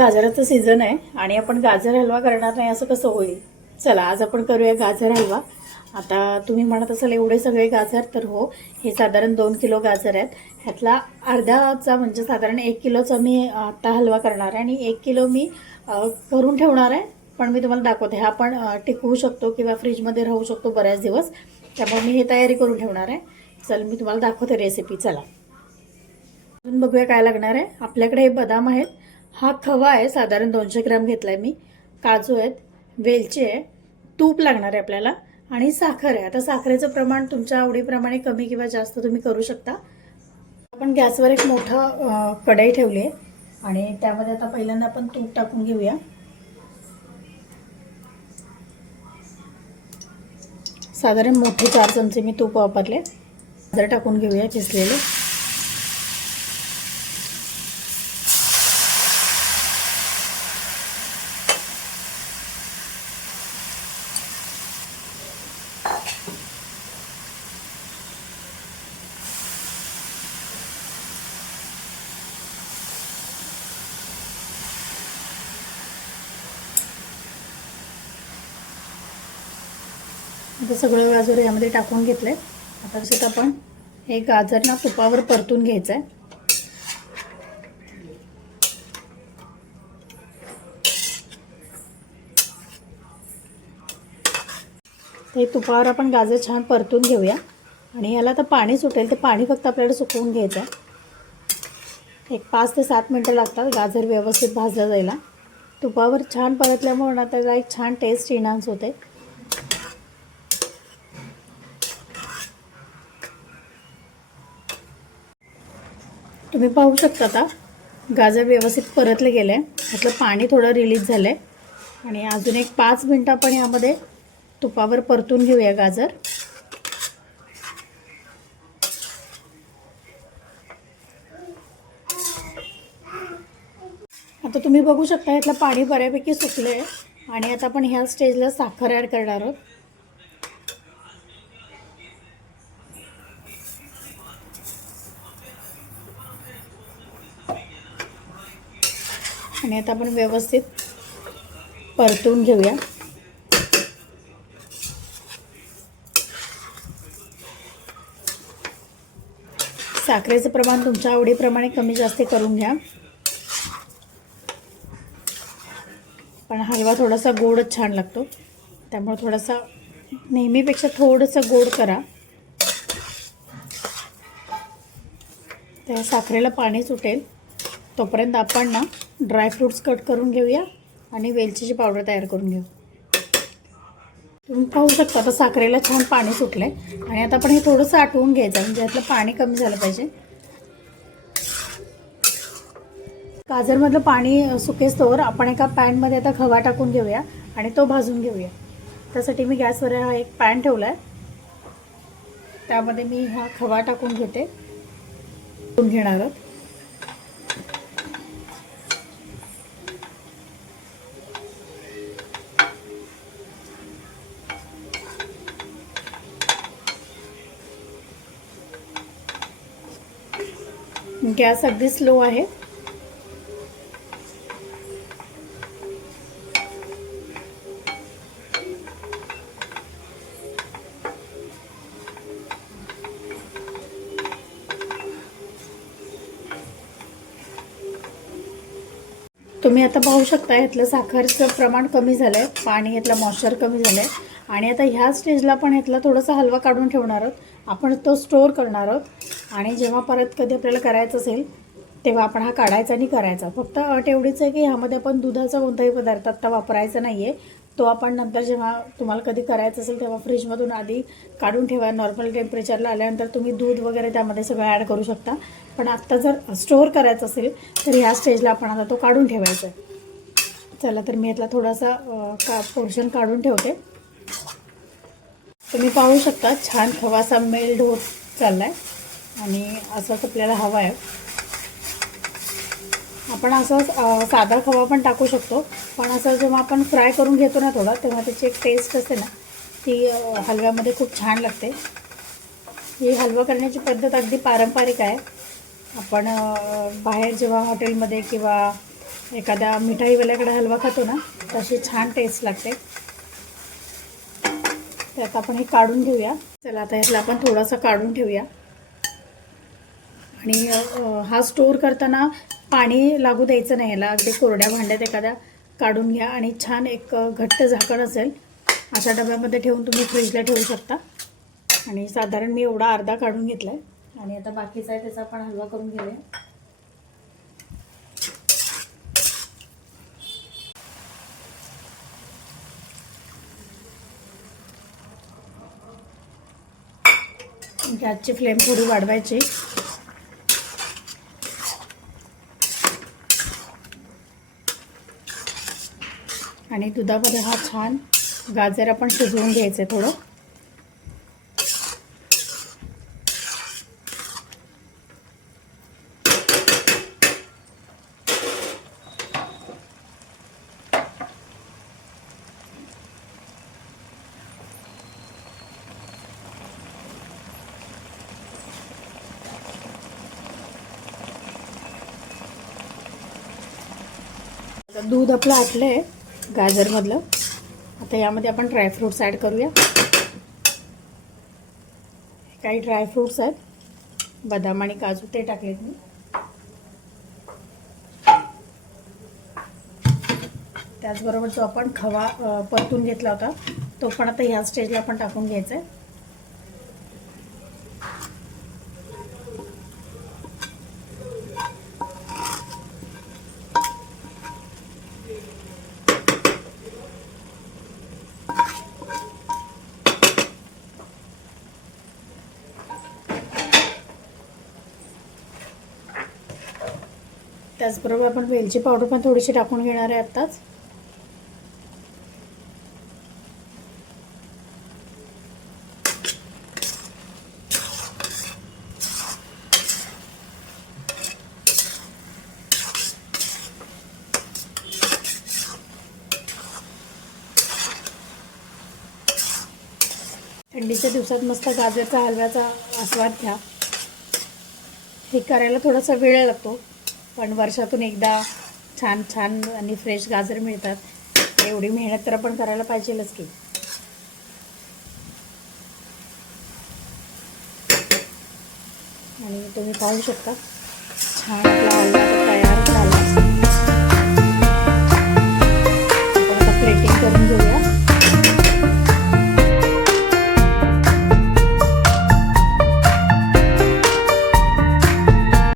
गाजराचं season आहे आणि आपण गाजर हलवा करणार नाही असं कसं होईल? चला आज आपण करूया गाजर हलवा. आता तुम्ही म्हणत असाल एवढे सगळे गाजर तर हो हे साधारण दोन किलो गाजर आहेत. ह्यातला अर्ध्याचा म्हणजे साधारण एक किलोचा मी आत्ता हलवा करणार आहे आणि एक किलो मी करून ठेवणार आहे. पण मी तुम्हाला दाखवते. हा आपण टिकवू शकतो किंवा फ्रीजमध्ये राहू शकतो बऱ्याच दिवस. त्यामुळे मी हे तयारी करून ठेवणार आहे. चल मी तुम्हाला दाखवते रेसिपी चला. अजून बघूया काय लागणार आहे. आपल्याकडे हे बदाम आहेत. हा खवा आहे साधारण दोनशे ग्राम घेतला आहे मी. काजू आहेत वेलची आहे तूप लागणार आहे आपल्याला आणि साखर आहे. आता साखरेचं प्रमाण तुमच्या आवडीप्रमाणे कमी किंवा जास्त तुम्ही करू शकता. आपण गॅसवर एक मोठं कढई ठेवली आहे आणि त्यामध्ये आता पहिल्यांदा आपण तूप टाकून घेऊया. साधारण मोठे चार चमचे मी तूप वापरले. जर टाकून घेऊया चिसलेले आता सगळं गाजर यामध्ये टाकून घेतलंय. आता तसंच आपण हे गाजर ना तुपावर परतून घ्यायचं आहे ते तुपावर आपण गाजर छान परतून घेऊया. आणि याला तर पाणी सुटेल ते पाणी फक्त आपल्याला सुकवून घ्यायचं आहे एक पाच ते सात मिनटं लागतात गाजर व्यवस्थित भाजलं जायला. तुपावर छान परतल्यामुळे ना त्याचा एक छान टेस्ट इन्हान्स होते. तुम्ही पाहू शकता आता. गाजर व्यवस्थित परतले गेले. त्यातलं पाणी थोडं रिलीज झालं आहे आणि अजून एक पाच मिनटं आपण यामध्ये तुपावर परतून घेऊया गाजर. आता तुम्ही बघू शकता यातलं पाणी बऱ्यापैकी सुकलं आहे आणि आता आपण ह्या स्टेजला साखर ॲड करणार आहोत. आणि आता आपण व्यवस्थित परतून घेऊया. साखरेचं प्रमाण तुमच्या आवडीप्रमाणे कमी जास्त करून घ्या. पण हलवा थोडासा गोडच छान लागतो. त्यामुळे थोडासा नेहमीपेक्षा थोडंसं गोड करा. त्या साखरेला पाणी सुटेल. तोपर्यंत आपण ना ड्रायफ्रूट्स कट करून घेऊया आणि वेलचीची पावडर तयार करून घेऊ. तुम्ही पाहू शकता आता साखरेला छान पाणी सुटलं आहे आणि आता आपण हे थोडंसं आटवून घ्यायचं म्हणजे यातलं पाणी कमी झालं पाहिजे. गाजरमधलं पाणी सुकेस्तोवर आपण एका पॅनमध्ये आता खवा टाकून घेऊया आणि तो भाजून घेऊया. त्यासाठी मी गॅसवर हा एक पॅन ठेवला आहे त्यामध्ये मी हा खवा टाकून घेते. घेणार आहोत. गॅस अगदी स्लो आहे. तुम्ही आता पाहू शकता यातलं साखरचं प्रमाण कमी झालं आहे पाणी यातलं मॉइश्चर कमी झालं आहे आणि आता ह्या स्टेजला पण यातला थोडासा हलवा काढून ठेवणार आहोत. आपण तो स्टोअर करणार आहोत. आणि जेव्हा परत कधी आपल्याला करायचं असेल तेव्हा आपण हा काढायचा आणि करायचा. फक्त अट एवढीच आहे की ह्यामध्ये आपण दुधाचा कोणताही पदार्थ आत्ता वापरायचा नाही आहे तो आपण नंतर जेव्हा तुम्हाला कधी करायचं असेल तेव्हा फ्रीजमधून आधी काढून ठेवा. नॉर्मल टेम्परेचरला आल्यानंतर तुम्ही दूध वगैरे त्यामध्ये सगळं ॲड करू शकता. पण आत्ता जर स्टोअर करायचं असेल तर ह्या स्टेजला आपण आता तो काढून ठेवायचा आहे. चला तर मी यातला थोडासा का पोर्शन काढून ठेवते. तुम्ही पाहू शकता छान खवासा मेल्ड होत चालला आहे आणि असंच आपल्याला हवा आहे. आपण असं साधा खवा पण टाकू शकतो. पण असं जेव्हा आपण फ्राय करून घेतो ना थोडा तेव्हा त्याची एक टेस्ट असते ना. ती हलव्यामध्ये खूप छान लागते. ही हलवा करण्याची पद्धत अगदी पारंपरिक आहे. आपण बाहेर जेव्हा हॉटेलमध्ये किंवा एखाद्या मिठाईवाल्याकडे हलवा खातो ना तशी छान टेस्ट लागते. त्यात आपण हे काढून घेऊया. चला आता ह्यातला आपण थोडासा काढून ठेवूया. आणि हा स्टोअर करताना पाणी लागू द्यायचं नाही याला. अगदी कोरड्या भांड्यात एखाद्या काढून घ्या आणि छान एक घट्ट झाकण असेल अशा डब्यामध्ये ठेवून तुम्ही फ्रीजला ठेवू शकता. आणि साधारण मी एवढा अर्धा काढून घेतला आहे आणि आता बाकीचा आहे त्याचा आपण हलवा करून घेऊया. गॅसची फ्लेम थोडी वाढवायची. आणि दुधामध्ये हा छान गाजर आपण शिजवून घ्यायचं आहे थोडं दूध आपलं आटलं आहे गाजरमधलं. आता यामध्ये आपण ड्रायफ्रूट्स ॲड करूया. काही ड्रायफ्रूट्स आहेत. बदाम आणि काजू ते टाकलेत मी. त्याचबरोबर जो आपण खवा परतून घेतला होता तो पण आता ह्या स्टेजला आपण टाकून घ्यायचा आहे त्याचबरोबर आपण वेलची पावडर पण थोडीशी टाकून घेणार आहे आत्ताच. थंडीच्या दिवसात मस्त गाजरचा हलव्याचा आस्वाद घ्या. हे करायला थोडासा वेळ लागतो. पण वर्षातून एकदा छान छान आणि फ्रेश गाजर मिळतात. एवढी मेहनत तर आपण करायला पाहिजेलच की. आणि तुम्ही पाहू शकता. छान तयार झाला.